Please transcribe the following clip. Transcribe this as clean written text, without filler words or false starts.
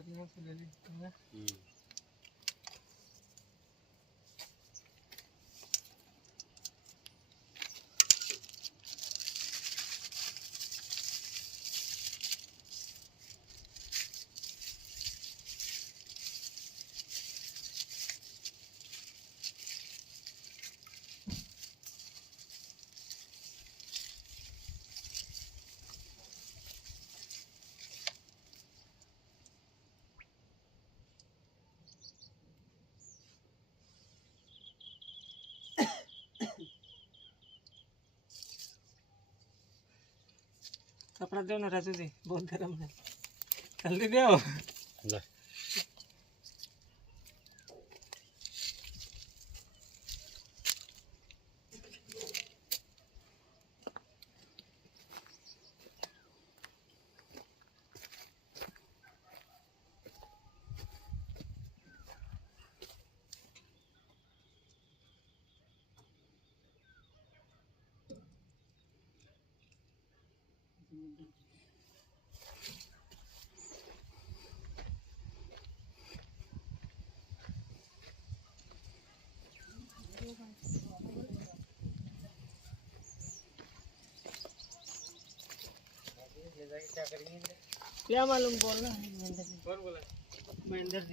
पत्नियां फुलेली कपड़ा दो ना राजू जी, बहुत गर्म है। जल्दी दो। क्या मालूम बोलना है महेंद्र जी। कौन बोला? महेंद्र जी।